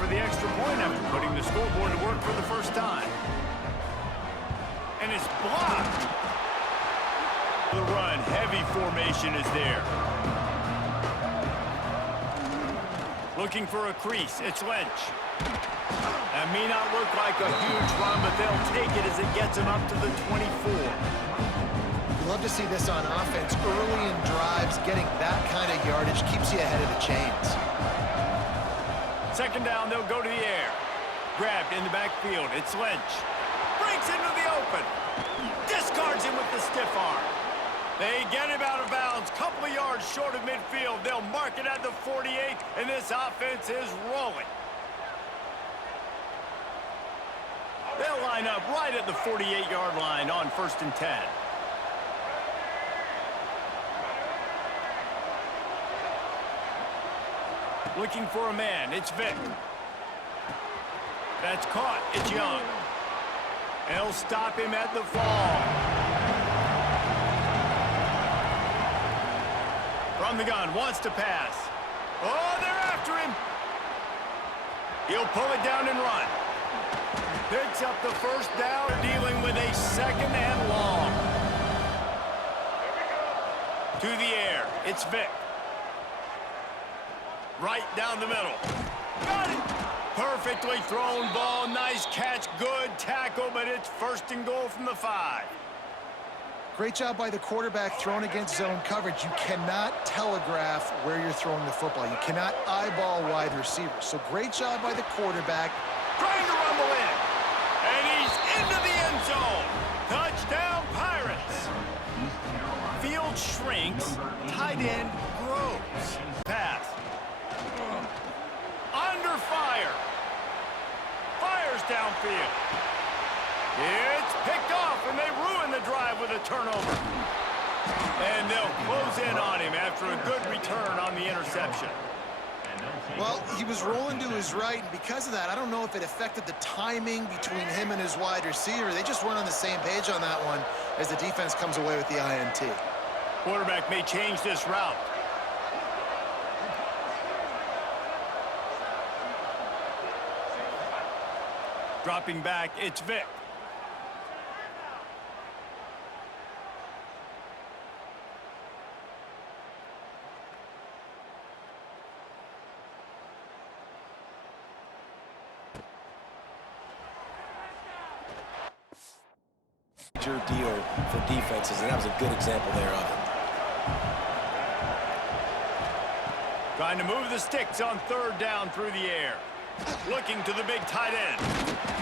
for the extra point after putting the scoreboard to work for the first time. And it's blocked. The run, heavy formation is there. Looking for a crease, it's Lynch. That may not look like a huge run, but they'll take it as it gets them up to the 24. You love to see this on offense. Early in drives, getting that kind of yardage keeps you ahead of the chains. Second down, they'll go to the air. Grabbed in the backfield, it's Lynch. Breaks into the open. Discards him with the stiff arm. They get him out of bounds, couple of yards short of midfield. They'll mark it at the 48, and this offense is rolling. They'll line up right at the 48-yard line on 1st and 10. Looking for a man, it's Vick. That's caught, it's Young. They'll stop him at the fall. From the gun, wants to pass. Oh, they're after him. He'll pull it down and run. Picks up the first down, dealing with a second and long. To the air, it's Vick. Right down the middle. Got it! Perfectly thrown ball, nice catch, good tackle, but it's 1st and goal from the 5. Great job by the quarterback throwing against zone coverage. You cannot telegraph where you're throwing the football. You cannot eyeball wide receivers. So great job by the quarterback. Trying to rumble in. And he's into the end zone. Touchdown, Pirates. Field shrinks. Tight end grows. Pass. Under fire. Fires downfield. It's picked off, and they ruin the drive with a turnover. And they'll close in on him after a good return on the interception. Well, he was rolling to his right, and because of that, I don't know if it affected the timing between him and his wide receiver. They just weren't on the same page on that one as the defense comes away with the INT. Quarterback may change this route. Dropping back, it's Vick. Deal for defenses, and that was a good example there of it. Trying to move the sticks on 3rd down through the air. Looking to the big tight end.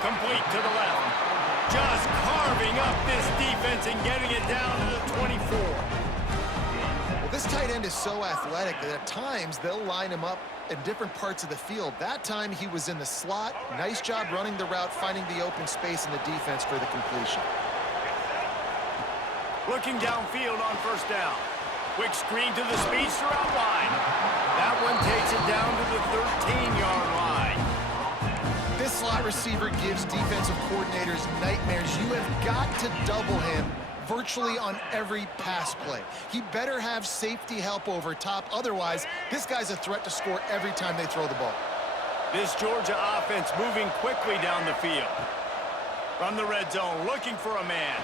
Complete to the left. Just carving up this defense and getting it down to the 24. Well, this tight end is so athletic that at times they'll line him up in different parts of the field. That time he was in the slot. Nice job running the route, finding the open space in the defense for the completion. Looking downfield on 1st down. Quick screen to the speedster out wide. That one takes it down to the 13-yard line. This slot receiver gives defensive coordinators nightmares. You have got to double him virtually on every pass play. He better have safety help over top. Otherwise, this guy's a threat to score every time they throw the ball. This Georgia offense moving quickly down the field. From the red zone, looking for a man.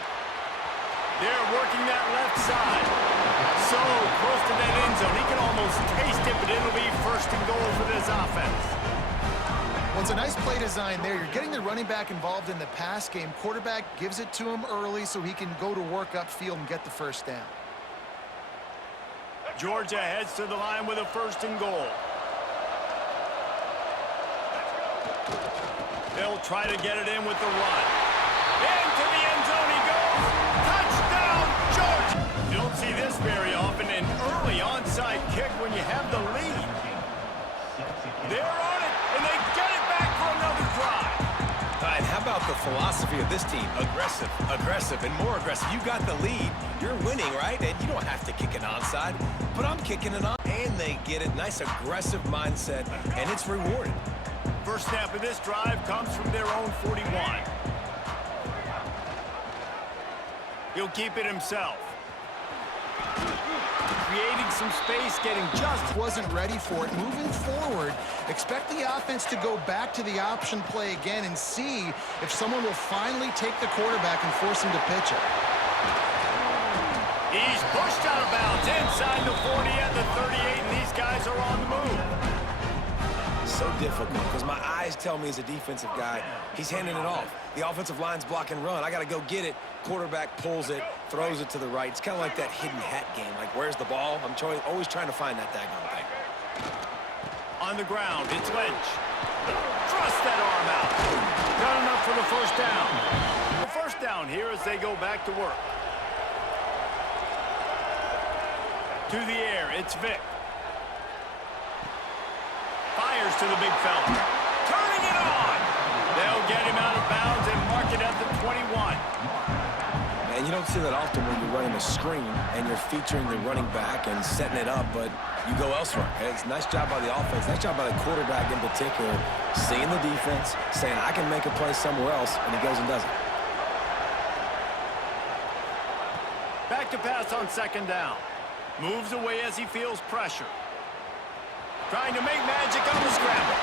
They're working that left side. So close to that end zone. He can almost taste it, but it'll be 1st and goal for this offense. Well, it's a nice play design there. You're getting the running back involved in the pass game. Quarterback gives it to him early so he can go to work upfield and get the 1st down. Georgia heads to the line with a 1st and goal. They'll try to get it in with the run. Into the end zone he goes. Touchdown, Georgia! You don't see this very often, an early onside kick when you have the lead. They're on it, and they get it back for another drive. All right, how about the philosophy of this team? Aggressive, aggressive, and more aggressive. You got the lead. You're winning, right? And you don't have to kick an onside, but I'm kicking it on. And they get it. Nice aggressive mindset, and it's rewarded. First snap of this drive comes from their own 41. He'll keep it himself. creating some space, getting just... Wasn't ready for it. Moving forward, expect the offense to go back to the option play again and see if someone will finally take the quarterback and force him to pitch it. He's pushed out of bounds inside the 40 and the 38, and these guys are on the move. So difficult because my eyes tell me as a defensive guy, he's handing it off. The offensive line's block and run. I got to go get it. Quarterback pulls it, throws it to the right. It's kind of like that hidden hat game. Like, where's the ball? I'm always trying to find that daggone thing. On the ground, it's Lynch. Thrust that arm out. Not enough for the first down. The first down here as they go back to work. To the air, it's Vick. Fires to the big fella. Turning it on. They'll get him out of bounds and mark it at the 21. And you don't see that often when you're running a screen and you're featuring the running back and setting it up, but you go elsewhere. It's a nice job by the offense, nice job by the quarterback in particular, seeing the defense, saying, I can make a play somewhere else, and he goes and does it. Back to pass on second down. Moves away as he feels pressure. Trying to make magic on the scramble.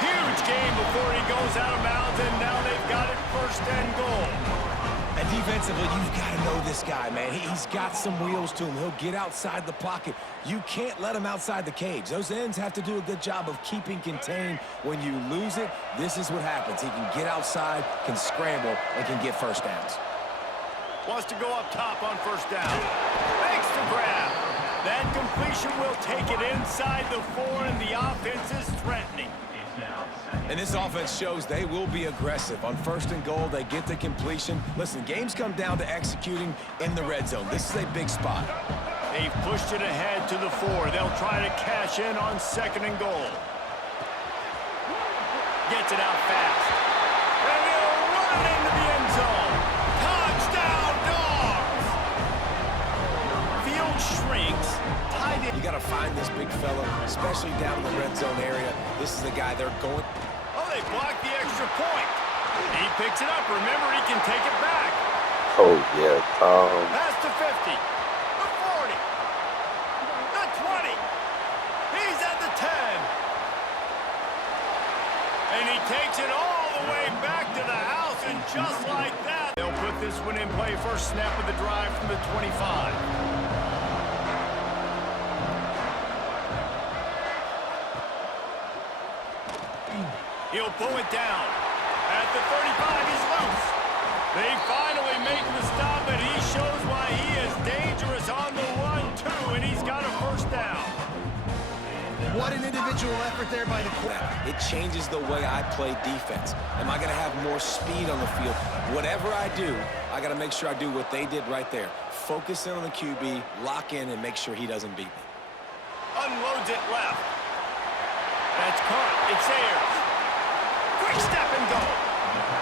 Huge game before he goes out of bounds, and now they've got it first and goal. And defensively, you've got to know this guy, man. He's got some wheels to him. He'll get outside the pocket. You can't let him outside the cage. Those ends have to do a good job of keeping contained. When you lose it, this is what happens. He can get outside, can scramble, and can get first downs. Wants to go up top on first down. Makes the grab. That completion will take it inside the 4, and the offense is threatening. And this offense shows they will be aggressive. On first and goal, they get the completion. Listen, games come down to executing in the red zone. This is a big spot. They've pushed it ahead to the 4. They'll try to cash in on second and goal. Gets it out fast. And he'll run it into the end zone. Touchdown, Dogs! Field shrinks. Tight end. You got to find this big fella, especially down in the red zone area. This is the guy they're going. Oh, they blocked the extra point. He picks it up. Remember, he can take it back. Oh, yeah. Pass to 50. The 40. The 20. He's at the 10. And he takes it all the way back to the house, and just like that, they'll put this one in play. First snap of the drive from the 25. He'll pull it down. At the 35, he's loose. They finally make the stop, and he shows why he is dangerous on the run, too, and he's got a first down. What an individual effort there by the quarterback. It changes the way I play defense. Am I going to have more speed on the field? Whatever I do, I got to make sure I do what they did right there. Focus in on the QB, lock in, and make sure he doesn't beat me. Unloads it left. That's caught. It's theirs. Quick step and go.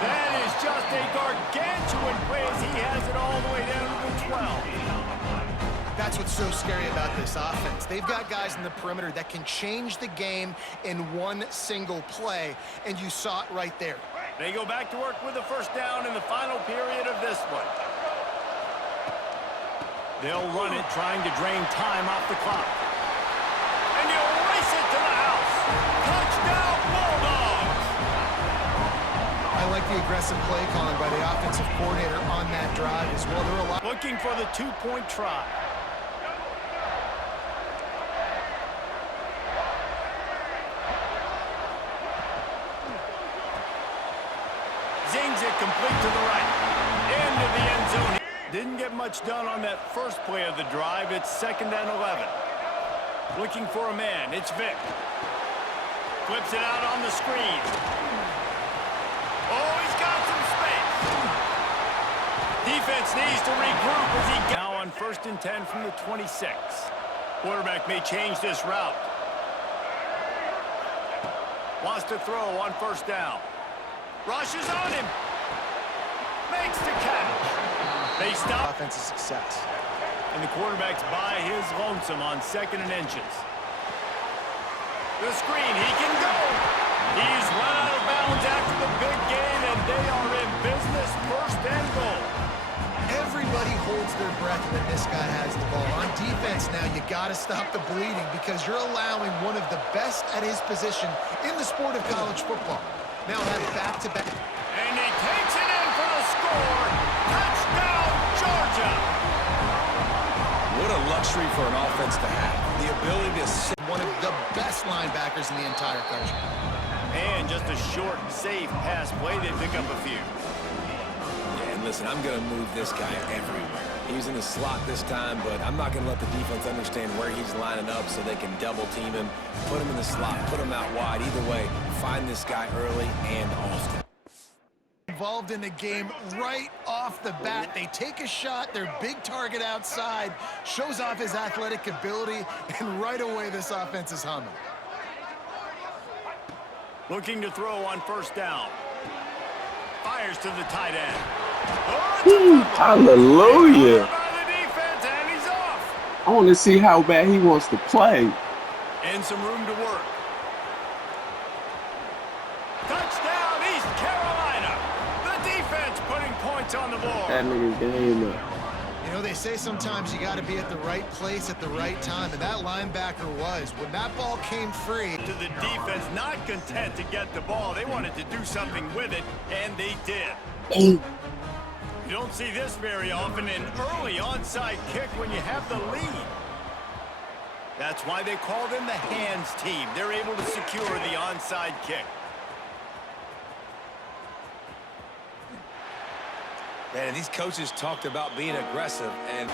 That is just a gargantuan play as he has it all the way down to the 12. That's what's so scary about this offense. They've got guys in the perimeter that can change the game in one single play, and you saw it right there. They go back to work with the first down in the final period of this one. They'll run it, trying to drain time off the clock. And you'll race it to the house. Touchdown, Bulldogs! I like the aggressive play calling by the offensive coordinator on that drive as well. They're looking for the two-point try. Zings it complete to the right. Into the end zone. Didn't get much done on that first play of the drive. It's 2nd and 11. Looking for a man. It's Vick. Flips it out on the screen. Oh, he's got some space. Defense needs to regroup as he gets. Now on 1st and 10 from the 26. Quarterback may change this route. Wants to throw on first down. Rushes on him. Makes the catch. They stop. Offensive success. And the quarterback's by his lonesome on 2nd and inches. The screen, he can go. He's run out of bounds after the big gain, and they are in business. 1st and goal. Everybody holds their breath when this guy has the ball. On defense now, you got to stop the bleeding because you're allowing one of the best at his position in the sport of college football. Now have back-to-back. And he takes it in for the score. Touchdown, Georgia. What a luxury for an offense to have. The ability to sit. One of the best linebackers in the entire country. And just a short, safe pass play. They pick up a few. Yeah, and listen, I'm going to move this guy everywhere. He's in the slot this time, but I'm not going to let the defense understand where he's lining up so they can double team him, put him in the slot, put him out wide. Either way, find this guy early and often. Involved in the game right off the bat. They take a shot, their big target outside, shows off his athletic ability, and right away this offense is humming. Looking to throw on first down. Fires to the tight end. Hallelujah. By the defense, and he's off. I want to see how bad he wants to play. And some room to work. Touchdown, East Carolina. The defense putting points on the board. That nigga game up. You know, they say sometimes you got to be at the right place at the right time, and that linebacker was. When that ball came free. To the defense, not content to get the ball. They wanted to do something with it, and they did. You don't see this very often, an early onside kick when you have the lead. That's why they call them the hands team. They're able to secure the onside kick. Man, these coaches talked about being aggressive, and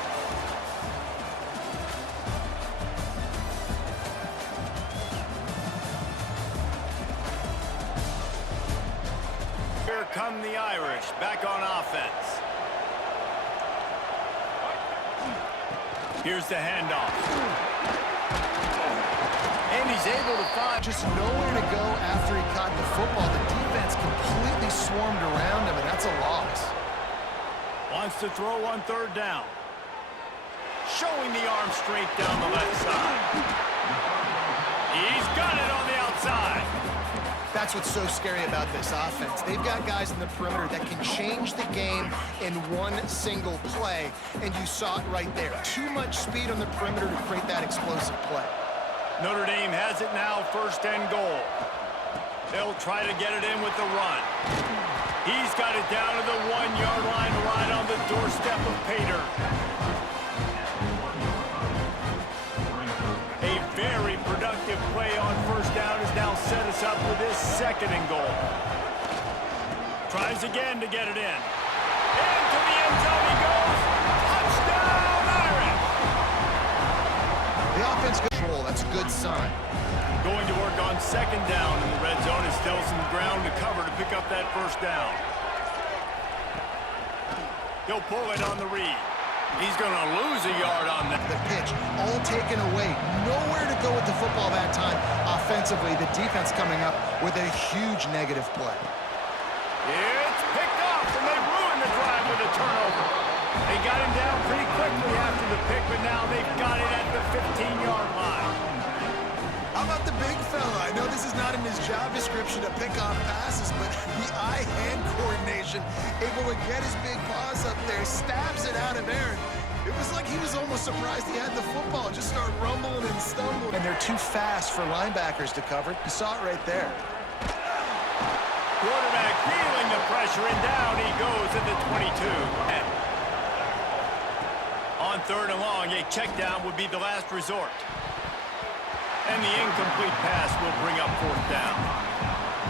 Here come the Irish, back on offense. Here's the handoff. And he's able to find Just nowhere to go after he caught the football. The defense completely swarmed around him, and that's a loss. Wants to throw on third down. Showing the arm straight down the left side. He's got it on the outside. That's what's so scary about this offense. They've got guys in the perimeter that can change the game in one single play, and you saw it right there. Too much speed on the perimeter to create that explosive play. Notre Dame has it now, first and goal. They'll try to get it in with the run. He's got it down to the 1-yard line right on the doorstep of Pater. A very productive play on first down has now set us up with his second and goal. Tries again to get it in. Into the end zone he goes. Touchdown, Irish! The offense control, that's a good sign. Going to work on second down in the red zone. Is still some ground to cover to pick up that first down. He'll pull it on the read. He's going to lose a yard on that. The pitch, all taken away. Nowhere to go with the football that time. Offensively, the defense coming up with a huge negative play. It's picked off, and they ruined the drive with a turnover. They got him down pretty quickly after the pick, but now they've got it at the 15-yard line. How about the big fella? I know this is not in his job description to pick off passes, but the eye-hand coordination, able to get his big paws up there, stabs it out of Aaron. It was like he was almost surprised he had the football, just start rumbling and stumbling. And they're too fast for linebackers to cover. You saw it right there. Quarterback feeling the pressure, and down he goes at the 22. On third and long, a check down would be the last resort. And the incomplete pass will bring up fourth down.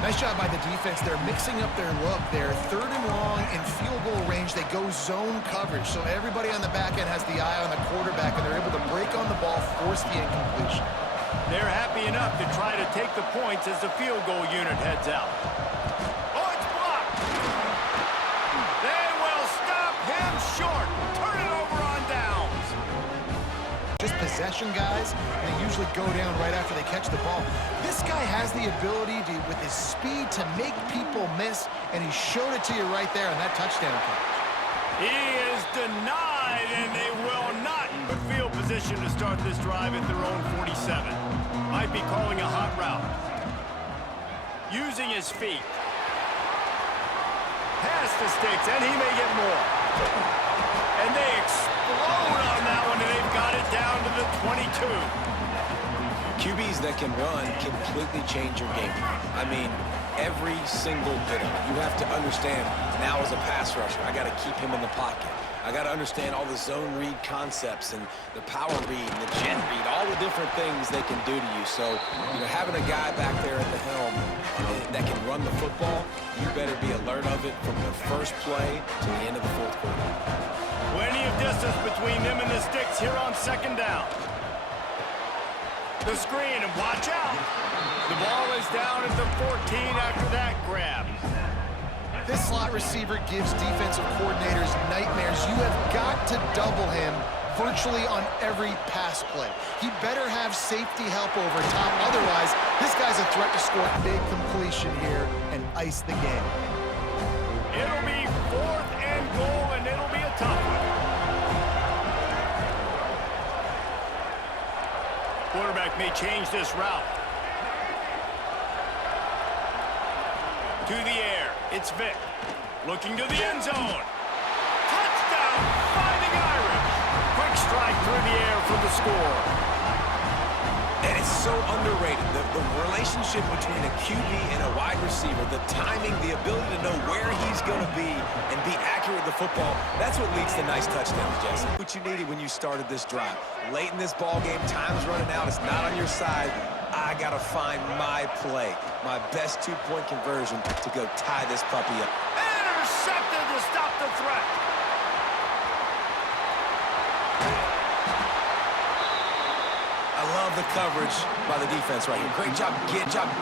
Nice job by the defense. They're mixing up their look. They're third and long in field goal range. They go zone coverage. So everybody on the back end has the eye on the quarterback, and they're able to break on the ball, force the incompletion. They're happy enough to try to take the points as the field goal unit heads out. Oh, it's blocked. They will stop him short. Turn it over on downs. Just possession guys, and they usually go down right after they catch the ball. This guy has the ability to, with his speed, to make people miss, and he showed it to you right there on that touchdown catch. He is denied, and they will not put field position to start this drive at their own 47. Might be calling a hot route. Using his feet. Pass the sticks, and he may get more. And they explode on that one, and they've got it down to the 22. QBs that can run completely change your game plan. I mean, every single bit of it. You have to understand, now as a pass rusher, I got to keep him in the pocket. I got to understand all the zone read concepts and the power read and the jet read, all the different things they can do to you. So, having a guy back there at the helm that can run the football, you better be alert of it from the first play to the end of the fourth quarter. Plenty of distance between them and the sticks here on second down. The screen, and watch out. The ball is down at the 14 after that grab. This slot receiver gives defensive coordinators nightmares. You have got to double him virtually on every pass play. He better have safety help over top. Otherwise, this guy's a threat to score a big completion here and ice the game. It'll be 4th and goal, and it'll be a tough one. Quarterback may change this route. To the air, it's Vick. Looking to the end zone. Touchdown, Fighting Irish. Quick strike through the air for the score. And it's so underrated, the relationship between a QB and a wide receiver, the timing, the ability to know where he's going to be and be accurate with the football, that's what leads to nice touchdowns, Jesse. What you needed when you started this drive. Late in this ball game, time's running out, it's not on your side. I got to find my play, my best two-point conversion to go tie this puppy up. Intercepted to stop the threat. I love the coverage by the defense right here. Great job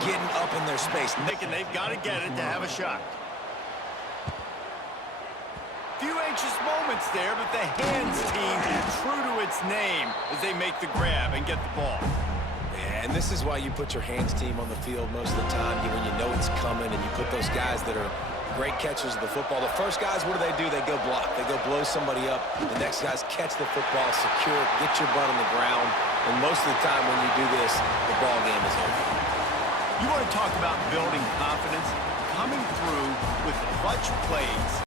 getting up in their space. Thinking they've got to get it to have a shot. Few anxious moments there, but the hands team true to its name as they make the grab and get the ball. Yeah, and this is why you put your hands team on the field most of the time when you know it's coming, and you put those guys that are great catchers of the football. The first guys, what do? They go block. They go blow somebody up. The next guys catch the football, secure it, get your butt on the ground. And most of the time when you do this, the ball game is over. You want to talk about building confidence? Coming through with clutch plays